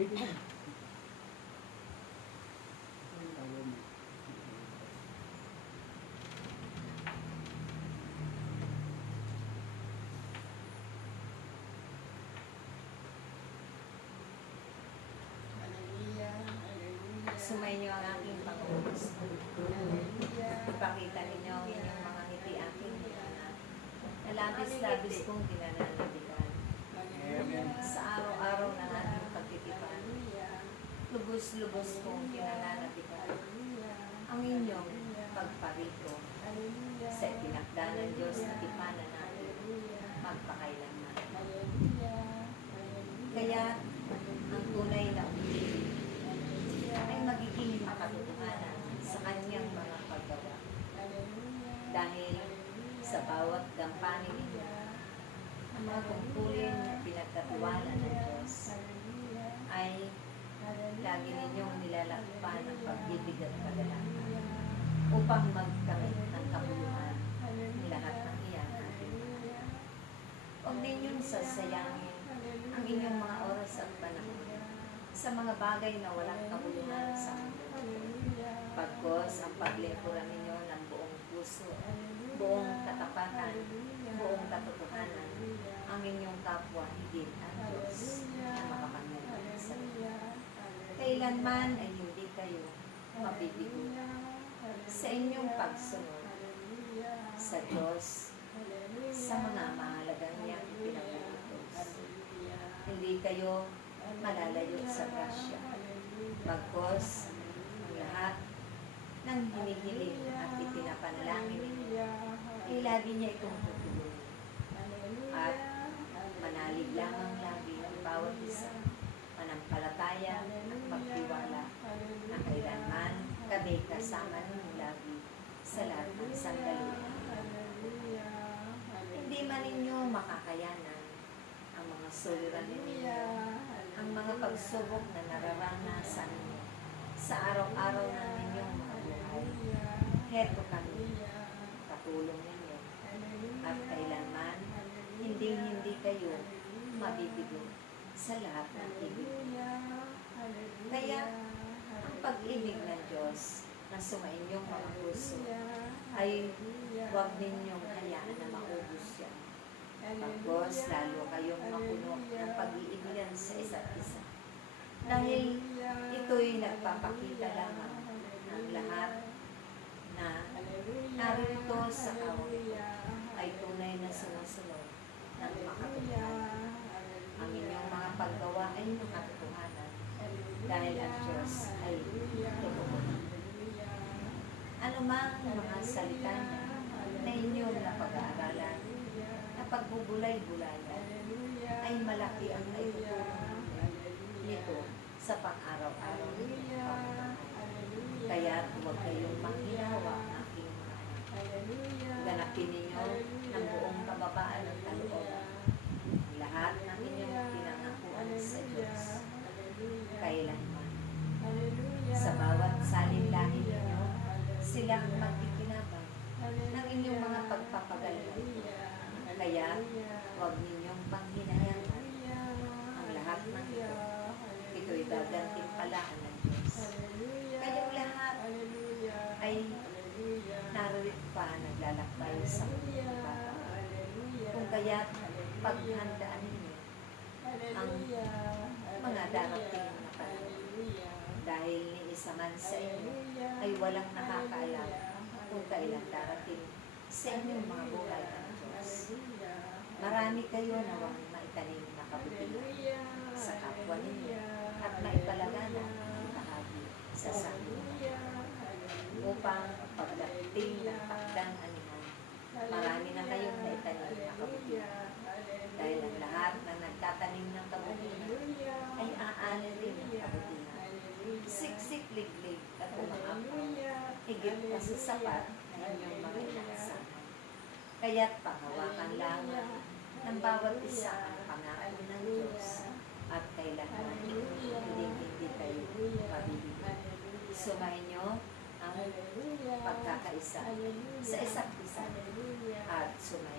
Sumayin niyo ang aking Panginoon. Ipakita ninyo ang inyong mga ngiti aking hinahanap. Nalabis-labis kong dinananabigan. Sa araw-araw ng ating pagtitipan, lubos-lubos kong dinananabigan ang inyong pagparito sa itinakda ng Diyos na tipanan natin magpakailanman. Kaya ang tunay na umibig ay magiging makatotohanan sa kanyang mga paggawa. Dahil sa bawat gampanin ninyo, ang mga tungkulin na pinagkatiwala ng Diyos ay lagi ninyong nilalakpan ang pag-ibig at kagalakan upang magkamit ng kabuluhan ng lahat ng iyan ating mga. Huwag ninyong sasayangin ang inyong mga oras at panahon sa mga bagay na walang kabuluhan sa mundo. Pagkos ang paglingkuran ninyo ng buong puso, buong katapatan, buong katotohanan, ang inyong kapwa higit ang Diyos na makapangyarihan sa inyo. Kailanman ay hindi kayo mabibigo sa inyong pagsunod sa Diyos sa mga mahalagang niyang pinag-uutos. Hindi kayo malalayo sa grasya. Pagkos ang lahat ng hinihiling at itinapanalangin ninyo ay lagi niya itong tutulungan. At manalig lamang lagi ang bawat isa, manampalataya at magtiwala na kailanman kami kasama ninyo lagi sa lahat ng sandali. Hindi man ninyo makakayanan ang mga suliranin ninyo, ang mga pagsubok na nararanasan ninyo sa araw-araw ng inyong mga buhay. Heto kami, katulong ninyo, at kailanman hindi kayo mabibigo sa lahat ng ibig. Kaya, ang pag-ibig ng Diyos na sumainyong mga puso ay huwag ninyong hayaan na maubos yan. Pagkos, lalo kayong mapuno ng pag-iibigan sa isa't isa. Dahil ito'y nagpapakita lamang ng lahat na narito sa kawang ay tunay na sumusunod ng makatotohanan. Ang inyong mga paggawa ay makatotohanan dahil ang Diyos ay totoo. Ano mang mga salita niya na inyong napag-aaralan, na pagbubulay-bulayan, ay malaki ang naitutulong nito sa pang-araw-araw ninyo. Kaya huwag kayong manghinawa aking mga anak. Ganapin ninyo ng buong kababaan ng kalooban lahat ng inyong pinangakuan sa Diyos kailanman. Sa bawat salinlahi ninyo, sila ang magkikinabang ng inyong mga pagpapagaling. Kaya, huwag ninyong panghinayangan ang lahat ng ito. Ito'y gagantimpalaan ng Diyos. Kayong lahat ay narito pa naglalakbay sa mundo. Kung kaya't paghandaan ninyo ang mga darating na panahon. Dahil ni isa man sa inyo ay walang nakakaalam kung kailan darating sa inyong mga buhay ng Diyos. Marami kayo nawang maitanim na kabutihan sa kapwa ninyo at maipalagana ang kahagi sa sanlibutan. Upang pagdating ng pagdang anihan, marami na kayong naitanim na kabutihan. Dahil ang lahat ng nagtatanim ng kabutihan ay aani rin ng kabutihan. Siksik, liglig at umaapaw, higit na sa sapat na inyong mga inaasahan. Kaya't panghawakan lamang ng bawat isa ang pangako ng Diyos at kailanman hindi kayo mabibigyan. Sumayin niyo ang pagkakaisa sa isa't isa at sumayin